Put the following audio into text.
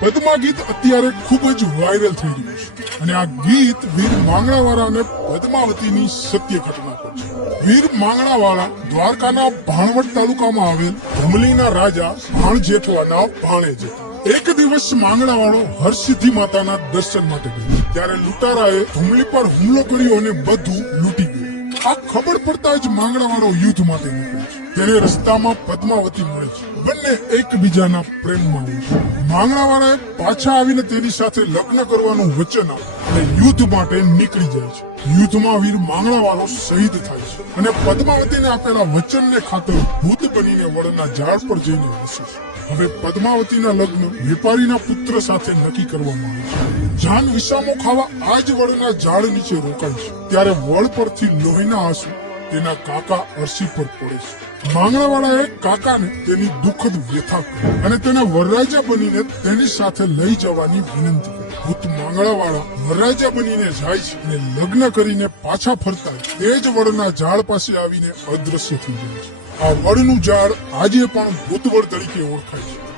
પદ્મા ગીત અત્યારે ખૂબ જ વાયરલ થઈ રહ્યું છે. અને આ ગીત વીર માંગણાવાળાને પદ્માવતીની સત્ય ઘટના પર છે. વીર માંગણાવાળા દ્વારકાના ભાણવટ તાલુકામાં આવેલ ધમલીના રાજા ભાણ જેઠવાના ભાણે હતા એક દિવસ માંગણાવાળો હરસિદ્ધિ માતાના દર્શન માટે ગયો. ત્યારે લૂંટારાએ ધુમલી પર હુમલો કર્યો અને બધું લૂંટી આ ખબર પડતા જ માંગણાવાળો યુદ્ધ માટે નીકળે છે. તેને રસ્તામાં પદ્માવતી મળે છે. બંને એકબીજાના પ્રેમમાં હોય છે. માંગણાવાળાએ પાછા આવીને તેની સાથે લગ્ન કરવાનું વચન આપે અને યુદ્ધ માટે નીકળી જાય છે. યુદ્ધમાં વીર માંગણાવાળો શહીદ થાય છે અને પદ્માવતીને આપેલા વચનને ખાતર ભૂત બનીને વડના ઝાડ પર જઈને વસે છે. હવે પદ્માવતીના લગ્ન વેપારીના પુત્ર સાથે નક્કી કરવામાં આવે છે. જાન વિસામો ખાવા આ જ વડના ઝાડ નીચે રોકાય છે. ત્યારે વડ પરથી લોહીના આંસુ તેના કાકા અરસી પર પડે છે. માંગણાવાળાએ કાકાને તેની દુઃખદ વ્યથા કરી અને તેને વરરાજા બનીને તેની સાથે લઈ જવાની વિનંતી કરી. ભૂત માંગણાવાળા વરરાજા બનીને જાય છે અને લગ્ન કરીને પાછા ફરતા તે જ વડના ઝાડ પાસે આવીને અદ્રશ્ય થઈ જાય છે. આ વડનું ઝાડ આજે પણ ભૂતવડ તરીકે ઓળખાય છે.